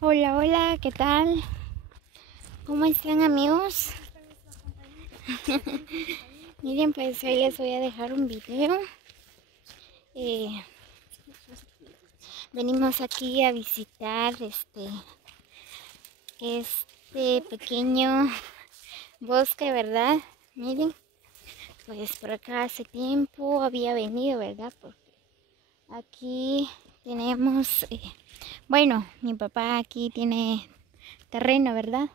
Hola, hola, ¿qué tal? ¿Cómo están, amigos? Miren, pues hoy les voy a dejar un video. Venimos aquí a visitar este pequeño bosque, ¿verdad? Miren, pues por acá hace tiempo había venido, ¿verdad? Porque aquí tenemos, bueno, mi papá aquí tiene terreno, ¿verdad?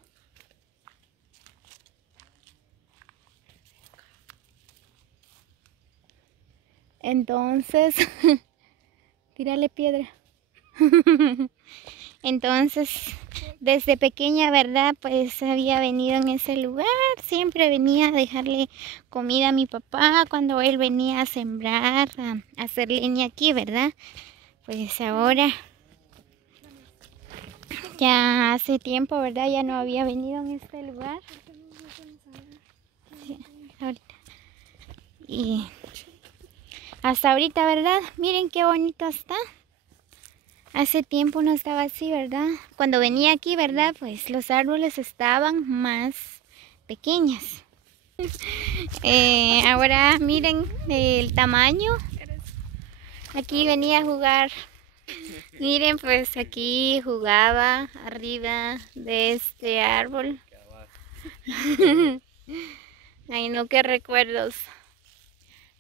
Entonces, tírale piedra. Entonces, desde pequeña, ¿verdad? Pues había venido en ese lugar. Siempre venía a dejarle comida a mi papá cuando él venía a sembrar, a hacer leña aquí, ¿verdad? Pues ahora, ya hace tiempo, ¿verdad? Ya no había venido en este lugar. Sí, ahorita. Y hasta ahorita, ¿verdad? Miren qué bonito está. Hace tiempo no estaba así, ¿verdad? Cuando venía aquí, ¿verdad? Pues los árboles estaban más pequeños. Ahora miren el tamaño. Aquí venía a jugar. Miren, pues aquí jugaba arriba de este árbol. Ay, no, qué recuerdos.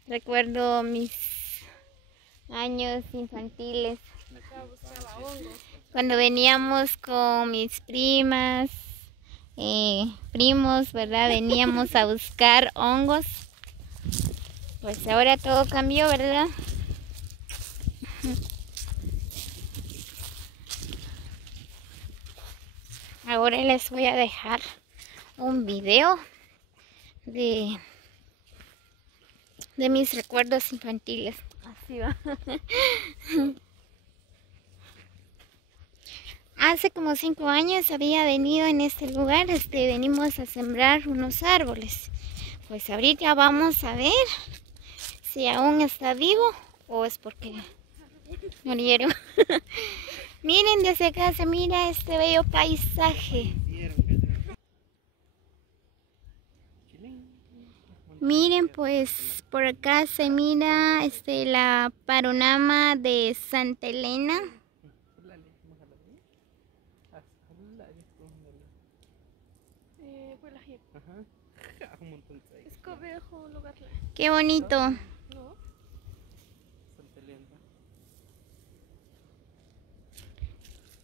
Recuerdo mis años infantiles. Cuando veníamos con mis primas, primos, ¿verdad? Veníamos a buscar hongos. Pues ahora todo cambió, ¿verdad? Ahora les voy a dejar un video de mis recuerdos infantiles. Así va. Hace como 5 años había venido en este lugar, venimos a sembrar unos árboles. Pues ahorita vamos a ver si aún está vivo o es porque murieron. Miren, desde acá se mira este bello paisaje. Miren, pues por acá se mira la panorama de Santa Elena. Qué bonito.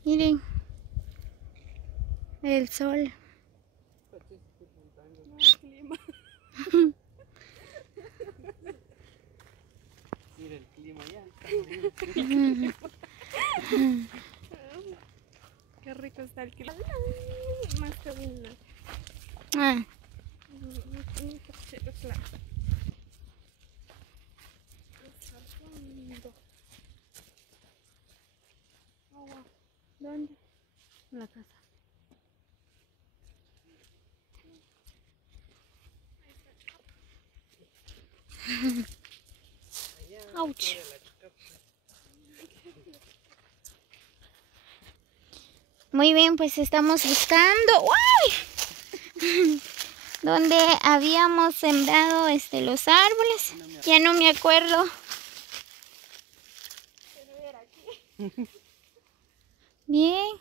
Miren el sol. Mira el clima ya. Qué rico está el clima. Más que una. Ah. ¿Dónde? En la casa. Ouch. Muy bien, pues estamos buscando. ¡Uy! Donde habíamos sembrado los árboles. Ya no me acuerdo. Bien.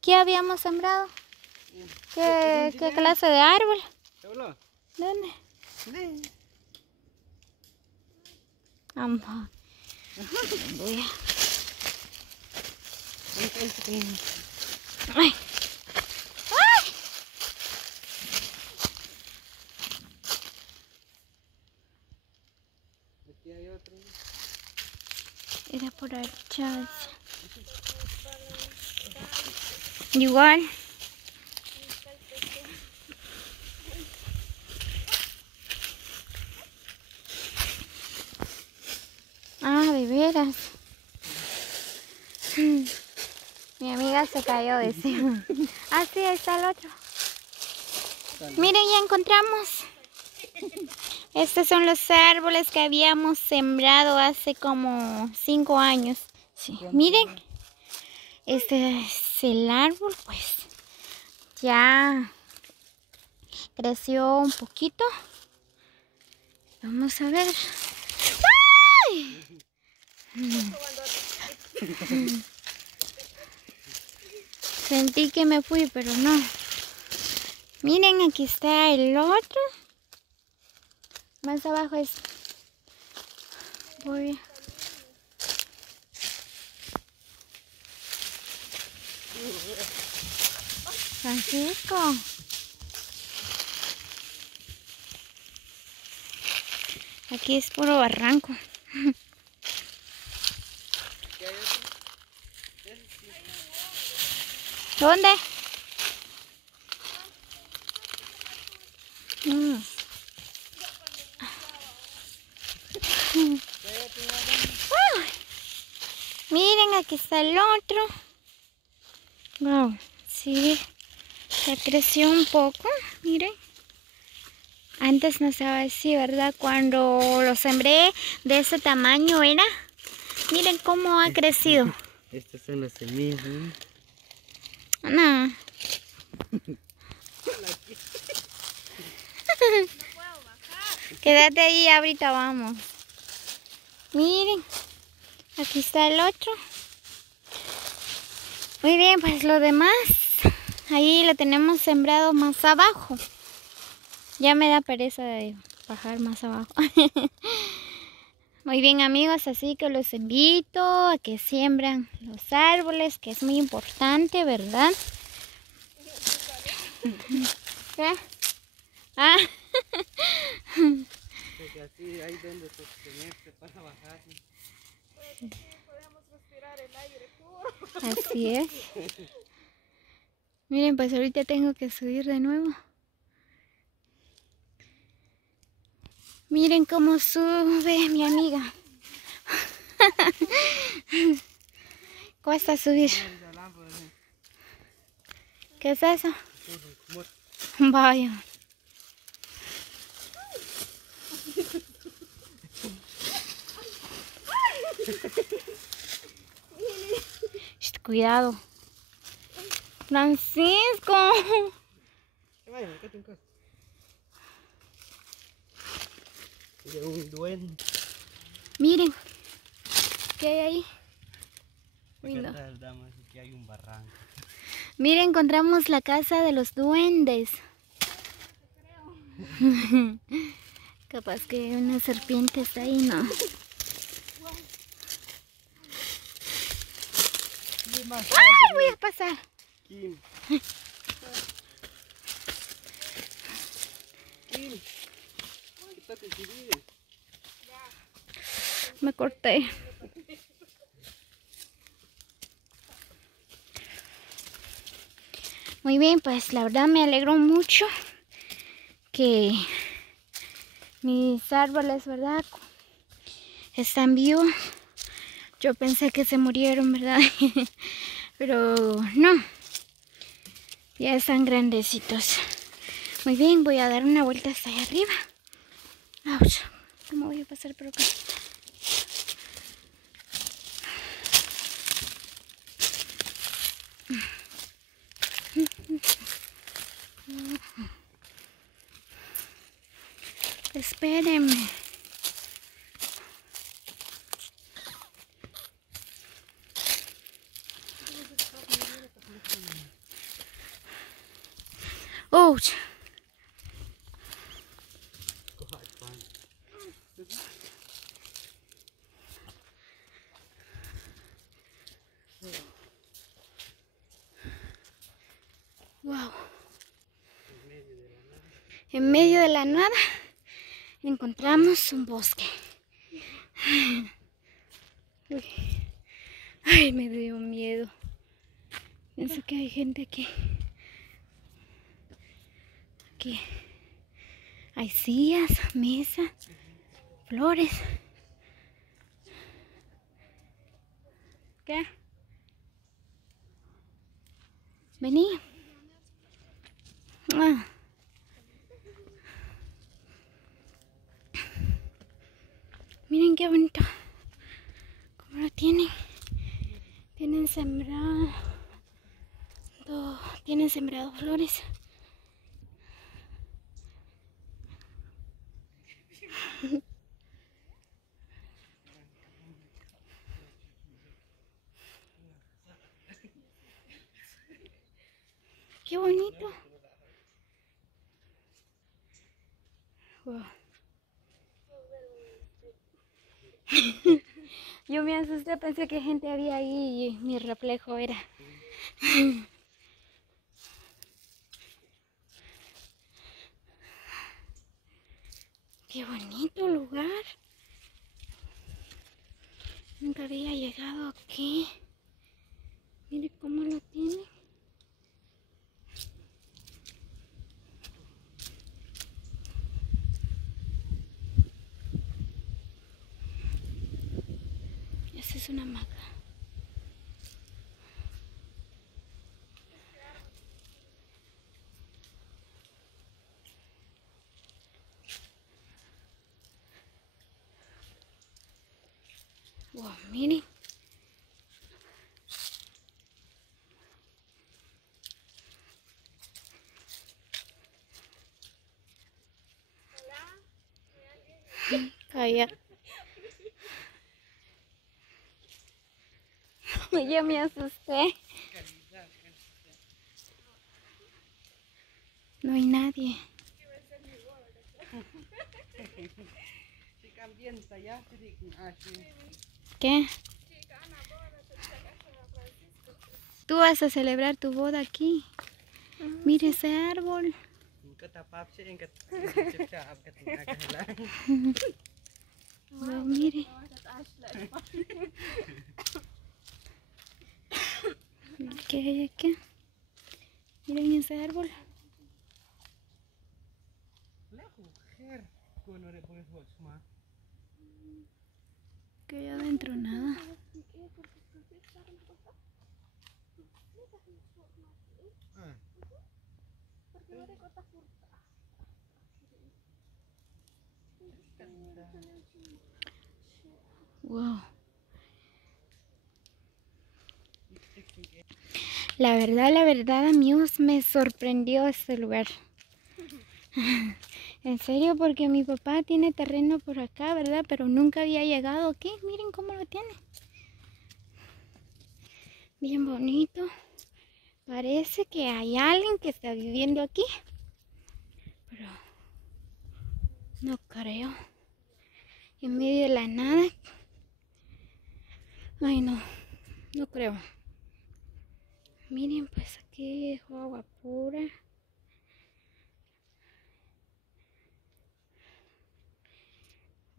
¿Qué habíamos sembrado? ¿Qué clase de árbol? ¿Dónde? Vamos. Voy a... ¡Ay! ¡Ay! Aquí hay otro. Era por allá. Igual. Ah, de veras. Mi amiga se cayó de encima. Ah, sí, ahí está el otro. Miren, ya encontramos. Estos son los árboles que habíamos sembrado hace como 5 años. Sí. Miren, este es el árbol, pues ya creció un poquito. Vamos a ver. ¡Ay! Sentí que me fui, pero no. Miren, aquí está el otro. Más abajo es. Voy. Francisco. Aquí es puro barranco. ¿Dónde? Miren, aquí está el otro. Wow, sí, ya creció un poco, miren. Antes no estaba así, ¿verdad? Cuando lo sembré de ese tamaño era. Miren cómo ha crecido. Estas son las semillas, ¿no? No. Quédate ahí, ahorita vamos. Miren, aquí está el otro. Muy bien, pues lo demás, ahí lo tenemos sembrado más abajo. Ya me da pereza de bajar más abajo. Muy bien, amigos, así que los invito a que siembran los árboles, que es muy importante, ¿verdad? ¿Qué? Ah. Porque así hay donde sostenerse para bajar. Podemos respirar el aire puro. Así es. Miren, pues ahorita tengo que subir de nuevo. Miren cómo sube mi amiga. Cuesta subir. ¿Qué es eso? Vaya. Shh, cuidado. Francisco. Un duende. Miren. ¿Qué hay ahí? Acá damas, aquí hay un barranco. Miren, encontramos la casa de los duendes. Capaz que una serpiente está ahí, ¿no? ¡Ay! Voy a pasar. Kim. Kim. Quítate el civil. Me corté. Muy bien, pues la verdad me alegro mucho que mis árboles, ¿verdad? Están vivos. Yo pensé que se murieron, ¿verdad? Pero no. Ya están grandecitos. Muy bien, voy a dar una vuelta hasta allá arriba. Ouch. ¿Cómo voy a pasar por acá? Espérenme. Ouch. Wow. En medio de la nada encontramos un bosque. Uy. Ay, me dio miedo. Pienso que hay gente aquí. Aquí hay sillas, mesas, flores. ¿Qué? Vení. Ah. Miren qué bonito. Cómo lo tienen. Tienen sembrado flores. Qué bonito. Wow. Yo me asusté, pensé que gente había ahí y mi reflejo era. Qué bonito lugar. Nunca había llegado aquí. Mire cómo lo tiene. Esa es una hamaca. Wow, miren. Calla. Ya me asusté. No hay nadie. ¿Qué? Tú vas a celebrar tu boda aquí. Mire ese árbol. Wow, mire. ¿Qué hay aquí? Miren ese árbol. Que hay adentro nada. Wow. La verdad, amigos, me sorprendió este lugar. En serio, porque mi papá tiene terreno por acá, ¿verdad? Pero nunca había llegado aquí. Miren cómo lo tiene. Bien bonito. Parece que hay alguien que está viviendo aquí. Pero no creo. En medio de la nada. Ay, no creo. Miren, pues aquí dejó agua pura.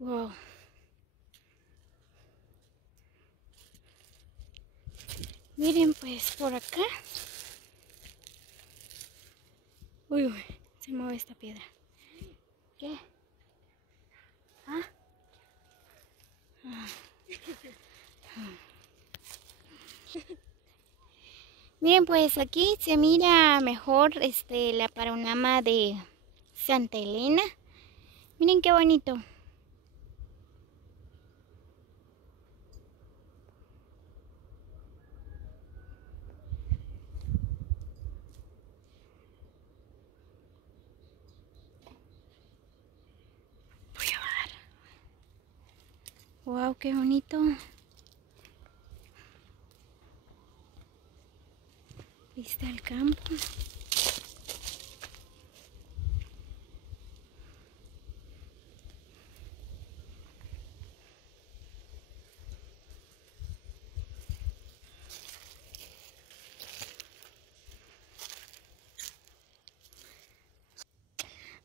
Wow. Miren, pues por acá. Uy, se mueve esta piedra. ¿Qué? ¿Ah? Miren, pues aquí se mira mejor la panorama de Santa Elena. Miren qué bonito. Voy a bajar. Wow, qué bonito. Vista al campo.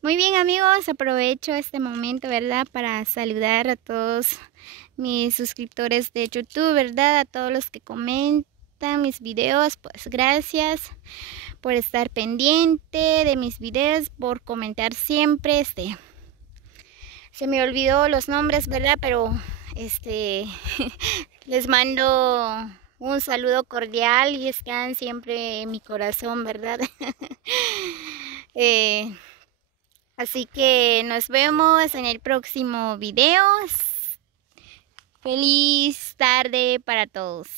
Muy bien, amigos, aprovecho este momento, ¿verdad? Para saludar a todos mis suscriptores de YouTube, ¿verdad? A todos los que comentan mis videos, pues gracias por estar pendiente de mis videos, por comentar siempre. Se me olvidó los nombres, ¿verdad? Pero les mando un saludo cordial y están siempre en mi corazón, ¿verdad? Así que nos vemos en el próximo video. Feliz tarde para todos.